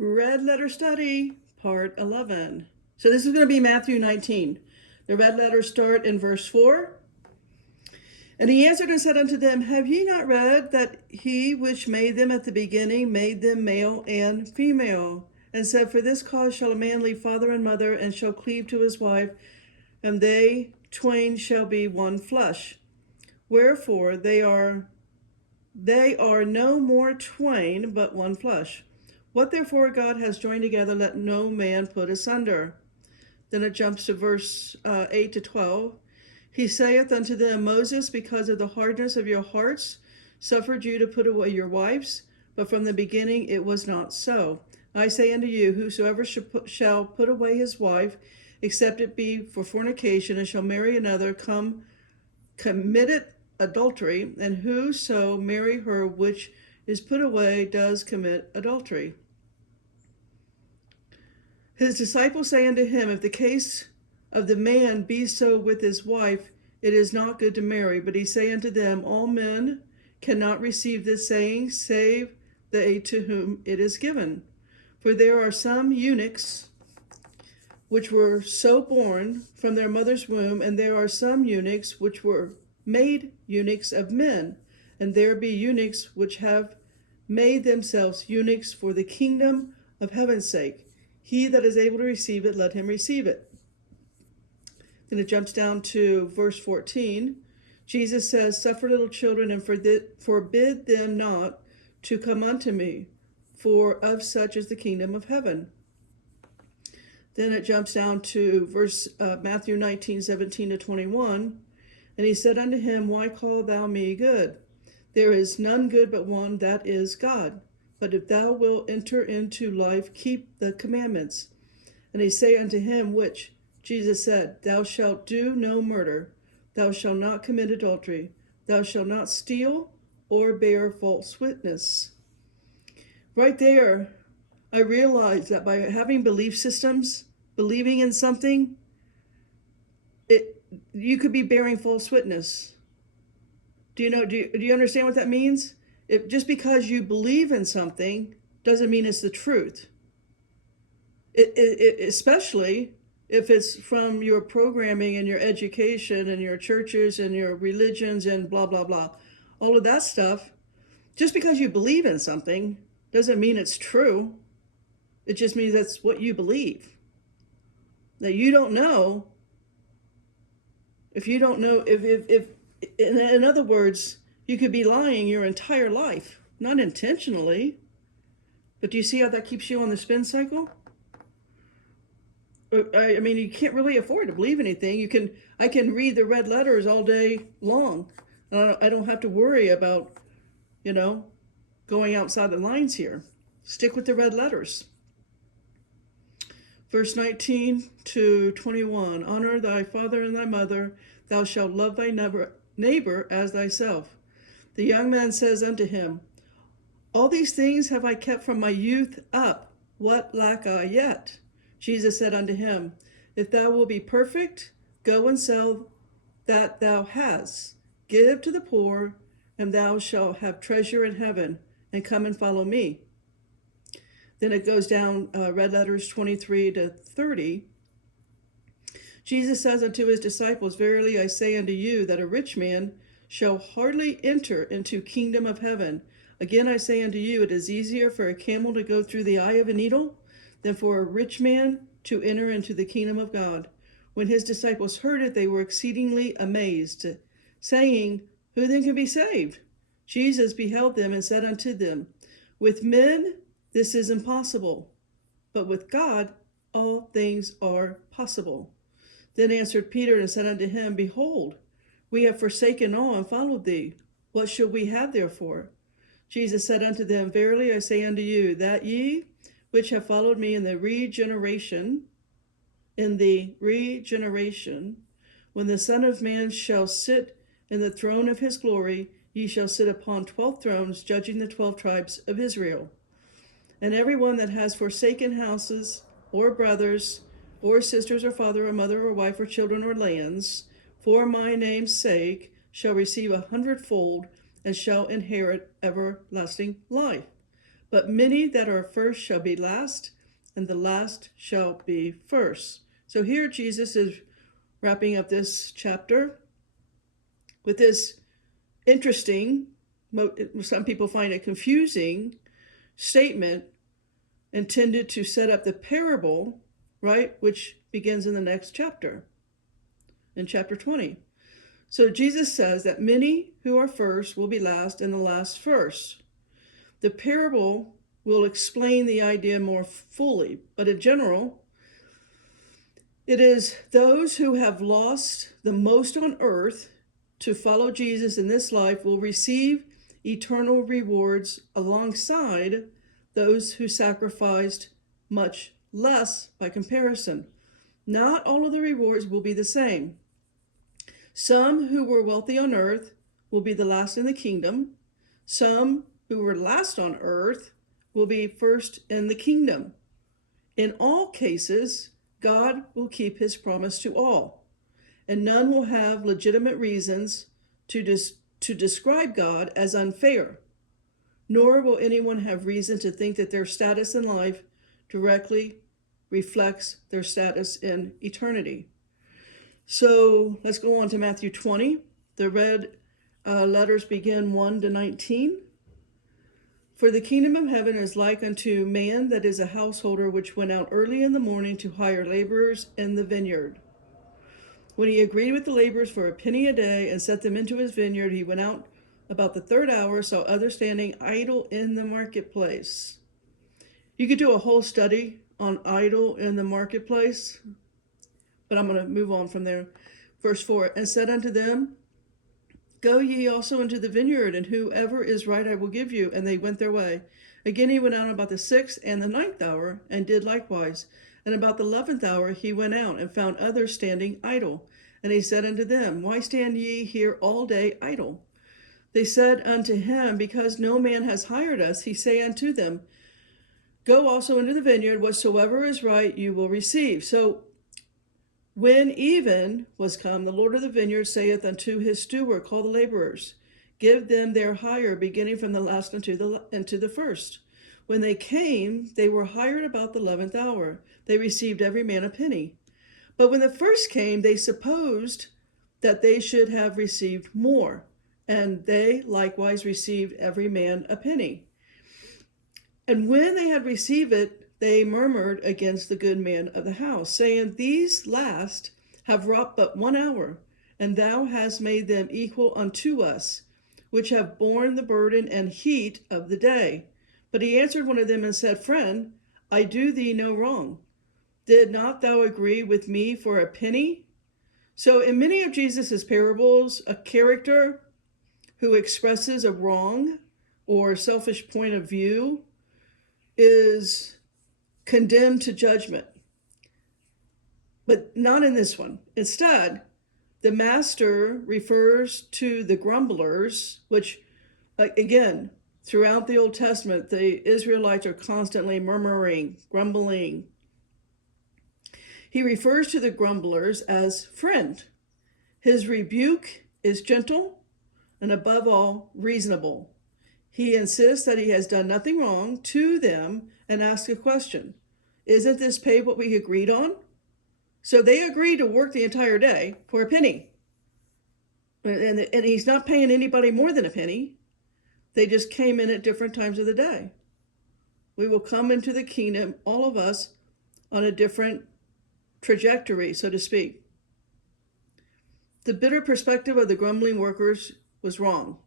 Red letter study, part 11. So this is going to be Matthew 19. The red letters start in verse 4. And he answered and said unto them, Have ye not read that he which made them at the beginning made them male and female? And said, For this cause shall a man leave father and mother, and shall cleave to his wife, and they twain shall be one flesh. Wherefore they are no more twain, but one flesh. What therefore God has joined together, let no man put asunder. Then it jumps to verse 8 to 12. He saith unto them, Moses, because of the hardness of your hearts, suffered you to put away your wives, but from the beginning it was not so. I say unto you, whosoever shall put away his wife, except it be for fornication, and shall marry another, committeth adultery, and whoso marry her which is put away does commit adultery. His disciples say unto him, If the case of the man be so with his wife, it is not good to marry. But he say unto them, All men cannot receive this saying, save they to whom it is given. For there are some eunuchs which were so born from their mother's womb, and there are some eunuchs which were made eunuchs of men, and there be eunuchs which have made themselves eunuchs for the kingdom of heaven's sake. He that is able to receive it, let him receive it. Then it jumps down to verse 14. Jesus says, Suffer little children, and forbid them not to come unto me, for of such is the kingdom of heaven. Then it jumps down to Matthew 19, 17 to 21. And he said unto him, Why call thou me good? There is none good but one, that is God. But if thou wilt enter into life, keep the commandments. And he say unto him, which? Jesus said, Thou shalt do no murder, thou shalt not commit adultery, thou shalt not steal or bear false witness. Right there, I realized that by having belief systems, believing in something, you could be bearing false witness. Do you understand what that means? Just because you believe in something doesn't mean it's the truth. Especially if it's from your programming and your education and your churches and your religions and blah, blah, blah. All of that stuff. Just because you believe in something doesn't mean it's true. It just means that's what you believe. Now, you don't know. If you don't know, if in other words, you could be lying your entire life, not intentionally, but do you see how that keeps you on the spin cycle? I mean, you can't really afford to believe anything. I can read the red letters all day long. I don't have to worry about, going outside the lines here. Stick with the red letters. Verse 19 to 21, Honor thy father and thy mother, thou shalt love thy neighbor as thyself. The young man says unto him, All these things have I kept from my youth up. What lack I yet? Jesus said unto him, If thou wilt be perfect, go and sell that thou hast, give to the poor, and thou shalt have treasure in heaven, and come and follow me. Then it goes down, red letters 23 to 30. Jesus says unto his disciples, Verily I say unto you, that a rich man shall hardly enter into kingdom of heaven. Again I say unto you, it is easier for a camel to go through the eye of a needle than for a rich man to enter into the kingdom of God. When his disciples heard it, they were exceedingly amazed, saying, Who then can be saved? Jesus beheld them and said unto them, With men this is impossible, but with God all things are possible. Then answered Peter and said unto him, Behold, we have forsaken all and followed thee. What shall we have therefore? Jesus said unto them, Verily I say unto you, that ye which have followed me in the regeneration, when the Son of Man shall sit in the throne of his glory, ye shall sit upon 12 thrones, judging the 12 tribes of Israel. And every one that has forsaken houses, or brothers, or sisters, or father, or mother, or wife, or children, or lands, for my name's sake, shall receive 100-fold, and shall inherit everlasting life. But many that are first shall be last, and the last shall be first. So here Jesus is wrapping up this chapter with this interesting, some people find it confusing, statement intended to set up the parable, right, which begins in the next chapter, in chapter 20. So Jesus says that many who are first will be last, and the last first. The parable will explain the idea more fully, but in general, it is those who have lost the most on earth to follow Jesus in this life will receive eternal rewards alongside those who sacrificed much less by comparison. Not all of the rewards will be the same. Some who were wealthy on earth will be the last in the kingdom. Some who were last on earth will be first in the kingdom. In all cases, God will keep his promise to all, and none will have legitimate reasons to describe God as unfair, nor will anyone have reason to think that their status in life directly reflects their status in eternity. So let's go on to Matthew 20. The red letters begin 1 to 19. For the kingdom of heaven is like unto man that is a householder, which went out early in the morning to hire laborers in the vineyard. When he agreed with the laborers for a penny a day and set them into his vineyard, he went out about the third hour, saw others standing idle in the marketplace. You could do a whole study on idle in the marketplace, but I'm going to move on from there. Verse 4, and said unto them, Go ye also into the vineyard, and whoever is right I will give you. And they went their way. Again he went out about the 6th and the 9th hour, and did likewise. And about the 11th hour he went out, and found others standing idle. And he said unto them, Why stand ye here all day idle? They said unto him, Because no man has hired us. He say unto them, Go also into the vineyard, whatsoever is right you will receive. So when even was come, the Lord of the vineyard saith unto his steward, Call the laborers, give them their hire, beginning from the last unto the first. When they came, they were hired about the 11th hour. They received every man a penny. But when the first came, they supposed that they should have received more, and they likewise received every man a penny. And when they had received it, they murmured against the good man of the house, saying, These last have wrought but 1 hour, and thou hast made them equal unto us, which have borne the burden and heat of the day. But he answered one of them and said, Friend, I do thee no wrong. Did not thou agree with me for a penny? So in many of Jesus's parables, a character who expresses a wrong or selfish point of view is condemned to judgment, but not in this one. Instead, the master refers to the grumblers, which, again, throughout the Old Testament, the Israelites are constantly murmuring, grumbling. He refers to the grumblers as friend. His rebuke is gentle and above all reasonable. He insists that he has done nothing wrong to them and asks a question. Isn't this pay what we agreed on? So they agreed to work the entire day for a penny. And he's not paying anybody more than a penny. They just came in at different times of the day. We will come into the kingdom, all of us, on a different trajectory, so to speak. The bitter perspective of the grumbling workers was wrong,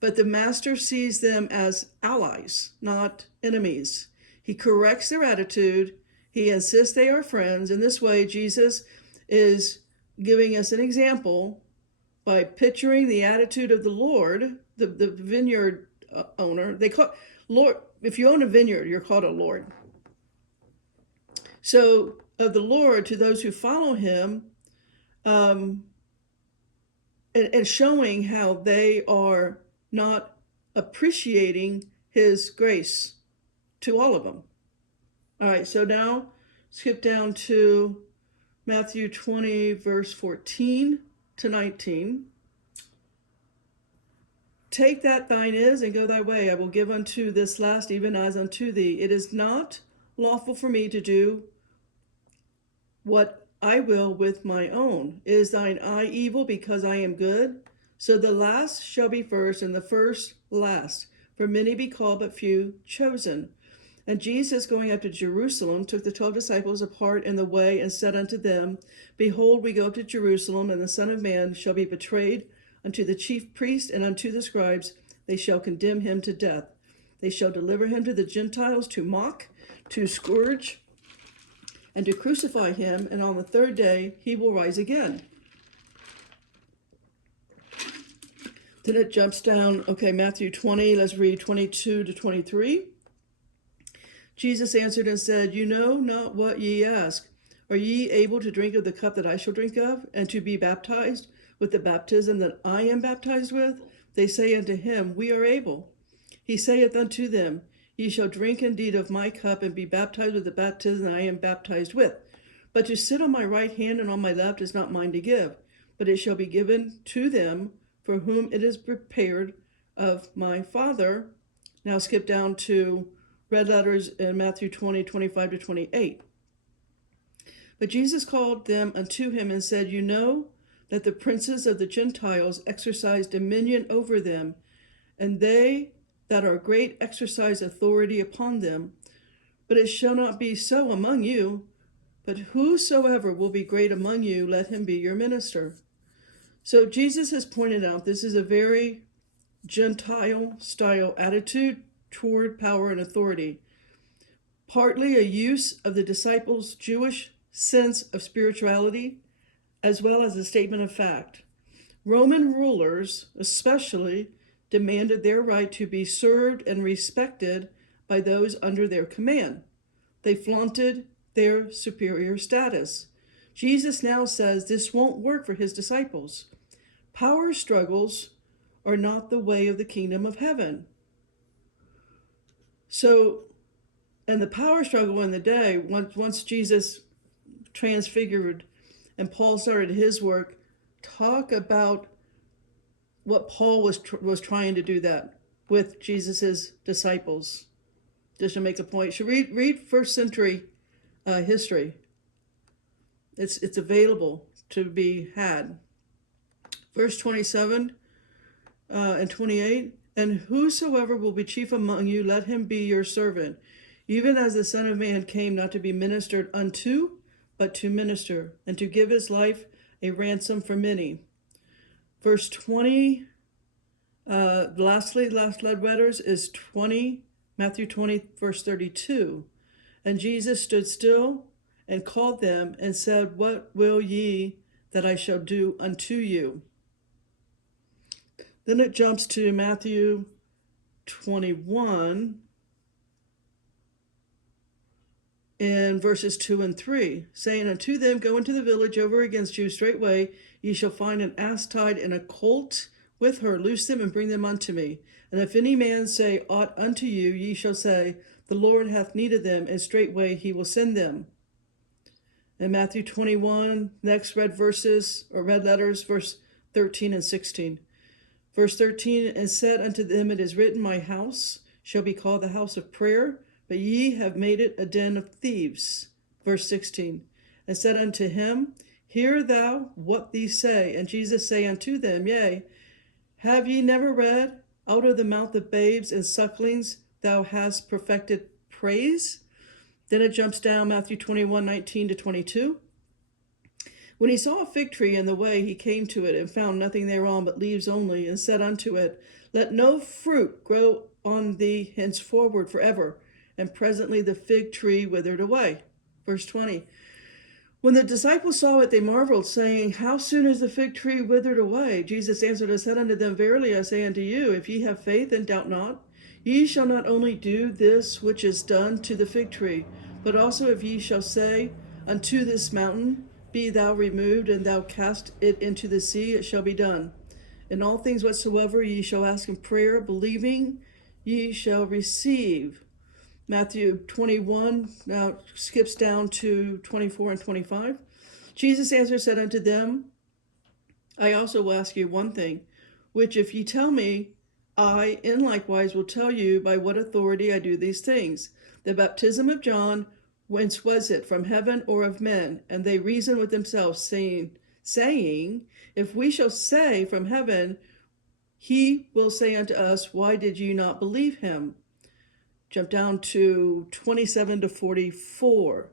but the master sees them as allies, not enemies. He corrects their attitude. He insists they are friends. In this way, Jesus is giving us an example by picturing the attitude of the Lord, the vineyard owner. They call Lord. If you own a vineyard, you're called a Lord. So of the Lord to those who follow him, and showing how they are not appreciating his grace to all of them. All right, so now skip down to Matthew 20, verse 14 to 19. Take that thine is, and go thy way. I will give unto this last even as unto thee. It is not lawful for me to do what I will with my own. Is thine eye evil because I am good? So the last shall be first, and the first last. For many be called, but few chosen. And Jesus, going up to Jerusalem, took the 12 disciples apart in the way, and said unto them, Behold, we go up to Jerusalem, and the Son of Man shall be betrayed unto the chief priests and unto the scribes. They shall condemn him to death. They shall deliver him to the Gentiles to mock, to scourge, and to crucify him, and on the third day he will rise again. Then it jumps down, Matthew 20, let's read 22 to 23. Jesus answered and said, You know not what ye ask. Are ye able to drink of the cup that I shall drink of, and to be baptized with the baptism that I am baptized with? They say unto him, We are able. He saith unto them, Ye shall drink indeed of my cup, and be baptized with the baptism that I am baptized with. But to sit on my right hand and on my left is not mine to give, but it shall be given to them for whom it is prepared of my Father. Now skip down to red letters in Matthew 20, 25 to 28. But Jesus called them unto him and said, You know that the princes of the Gentiles exercise dominion over them, and they that are great exercise authority upon them. But it shall not be so among you, but whosoever will be great among you, let him be your minister. So Jesus has pointed out this is a very Gentile style attitude toward power and authority, partly a use of the disciples' Jewish sense of spirituality, as well as a statement of fact. Roman rulers especially demanded their right to be served and respected by those under their command. They flaunted their superior status. Jesus now says this won't work for his disciples. Power struggles are not the way of the kingdom of heaven. So, and the power struggle in the day, once Jesus transfigured and Paul started his work, talk about what Paul was trying to do that with Jesus's disciples. Just to make a point, you should read first century history. It's available to be had. Verse 27 and 28. And whosoever will be chief among you, let him be your servant, even as the Son of Man came not to be ministered unto, but to minister, and to give his life a ransom for many. Verse 20, last red letters is 20, Matthew 20, verse 32. And Jesus stood still and called them and said, What will ye that I shall do unto you? Then it jumps to Matthew 21 in verses 2 and 3, saying unto them, Go into the village over against you straightway, ye shall find an ass tied and a colt with her, loose them and bring them unto me. And if any man say aught unto you, ye shall say, The Lord hath need of them, and straightway he will send them. In Matthew 21, next red letters, verse 13 and 16. Verse 13, And said unto them, It is written, My house shall be called the house of prayer, but ye have made it a den of thieves. Verse 16, And said unto him, Hear thou what these say. And Jesus say unto them, Yea, have ye never read, Out of the mouth of babes and sucklings thou hast perfected praise? Then it jumps down, Matthew 21, 19 to 22. When he saw a fig tree in the way, he came to it, and found nothing thereon but leaves only, and said unto it, Let no fruit grow on thee henceforward forever. And presently the fig tree withered away. Verse 20. When the disciples saw it, they marveled, saying, How soon is the fig tree withered away? Jesus answered and said unto them, Verily I say unto you, if ye have faith and doubt not, ye shall not only do this which is done to the fig tree, but also if ye shall say unto this mountain, Be thou removed, and thou cast it into the sea, it shall be done. In all things whatsoever ye shall ask in prayer, believing, ye shall receive. Matthew 21 now skips down to 24 and 25. Jesus answered said unto them, I also will ask you one thing, which if ye tell me I, in likewise, will tell you by what authority I do these things. The baptism of John, whence was it, from heaven or of men? And they reasoned with themselves, saying, if we shall say from heaven, he will say unto us, why did you not believe him? Jump down to 27 to 44.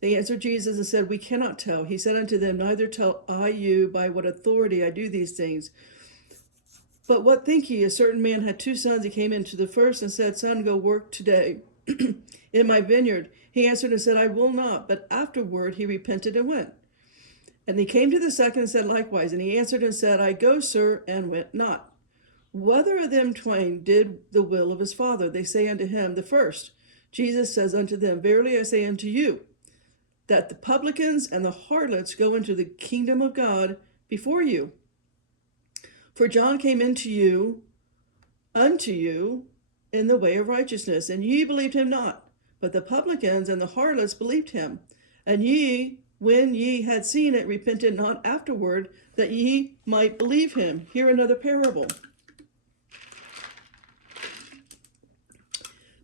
They answered Jesus and said, we cannot tell. He said unto them, neither tell I you by what authority I do these things. But what think ye? A certain man had 2 sons. He came into the first and said, son, go work today in my vineyard. He answered and said, I will not. But afterward he repented and went. And he came to the second and said likewise. And he answered and said, I go, sir, and went not. Whether of them twain did the will of his father? They say unto him, the first. Jesus says unto them, verily I say unto you, that the publicans and the harlots go into the kingdom of God before you. For John came unto you in the way of righteousness, and ye believed him not. But the publicans and the harlots believed him. And ye, when ye had seen it, repented not afterward, that ye might believe him. Hear another parable.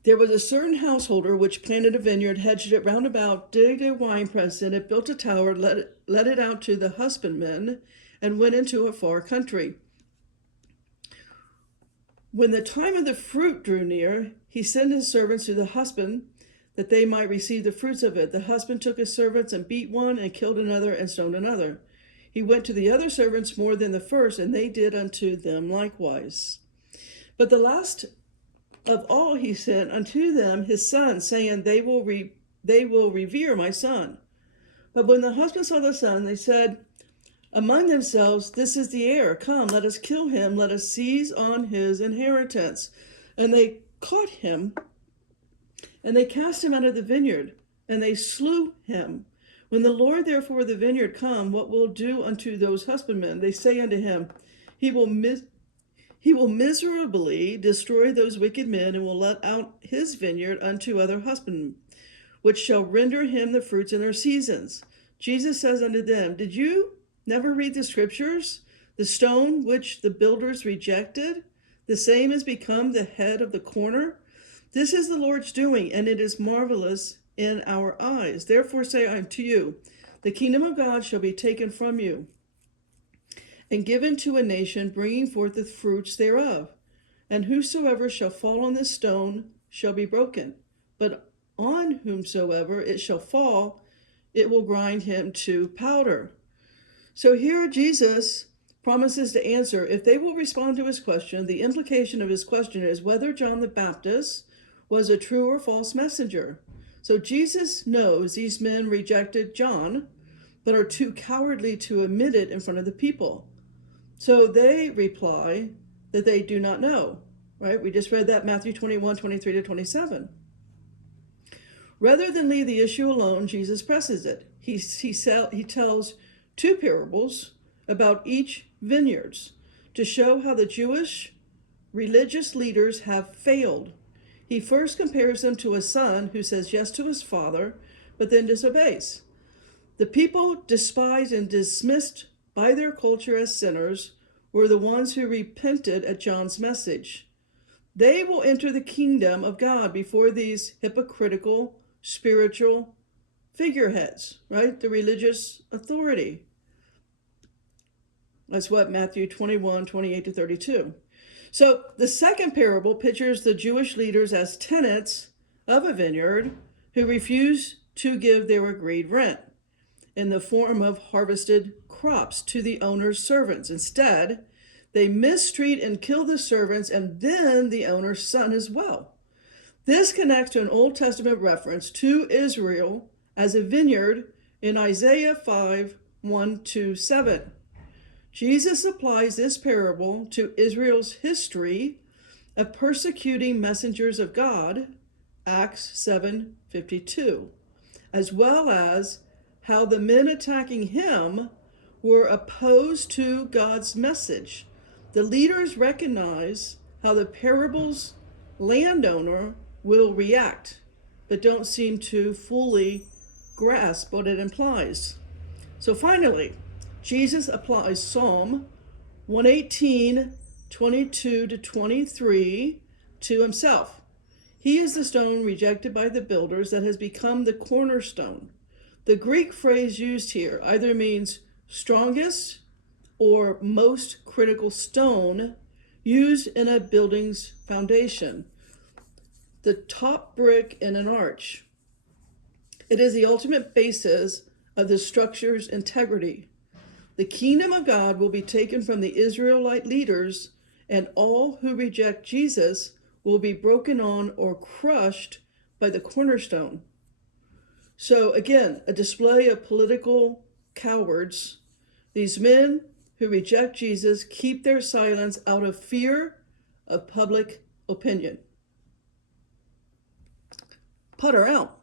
There was a certain householder which planted a vineyard, hedged it round about, digged a winepress in it, built a tower, let it out to the husbandmen, and went into a far country. When the time of the fruit drew near, he sent his servants to the husband, that they might receive the fruits of it. The husband took his servants and beat one, and killed another, and stoned another. He went to the other servants more than the first, and they did unto them likewise. But the last of all he sent unto them his son, saying, they will revere my son. But when the husband saw the son, they said among themselves, this is the heir. Come, let us kill him. Let us seize on his inheritance. And they caught him, and they cast him out of the vineyard, and they slew him. When the Lord therefore of the vineyard come, what will do unto those husbandmen? They say unto him, he will miserably destroy those wicked men, and will let out his vineyard unto other husbandmen, which shall render him the fruits in their seasons. Jesus says unto them, did you never read the scriptures? The stone which the builders rejected, the same has become the head of the corner. This is the Lord's doing, and it is marvelous in our eyes. Therefore say I unto you, the kingdom of God shall be taken from you, and given to a nation, bringing forth the fruits thereof. And whosoever shall fall on this stone shall be broken, but on whomsoever it shall fall, it will grind him to powder. So here Jesus promises to answer. If they will respond to his question, the implication of his question is whether John the Baptist was a true or false messenger. So Jesus knows these men rejected John, but are too cowardly to admit it in front of the people. So they reply that they do not know, right? We just read that, Matthew 21, 23 to 27. Rather than leave the issue alone, Jesus presses it. He tells 2 parables about each vineyards to show how the Jewish religious leaders have failed. He first compares them to a son who says yes to his father, but then disobeys. The people despised and dismissed by their culture as sinners were the ones who repented at John's message. They will enter the kingdom of God before these hypocritical spiritual figureheads, right? The religious authority. That's what Matthew 21, 28 to 32. So the second parable pictures the Jewish leaders as tenants of a vineyard who refuse to give their agreed rent in the form of harvested crops to the owner's servants. Instead, they mistreat and kill the servants and then the owner's son as well. This connects to an Old Testament reference to Israel as a vineyard in Isaiah 5, 1 to 7. Jesus applies this parable to Israel's history of persecuting messengers of God, Acts 7:52, as well as how the men attacking him were opposed to God's message. The leaders recognize how the parable's landowner will react, but don't seem to fully grasp what it implies. So finally, Jesus applies Psalm 118 22 to 23 to himself. He is the stone rejected by the builders that has become the cornerstone. The Greek phrase used here either means strongest or most critical stone used in a building's foundation, the top brick in an arch. It is the ultimate basis of the structure's integrity. The kingdom of God will be taken from the Israelite leaders, and all who reject Jesus will be broken on or crushed by the cornerstone. So again, a display of political cowards. These men who reject Jesus keep their silence out of fear of public opinion. Potter out.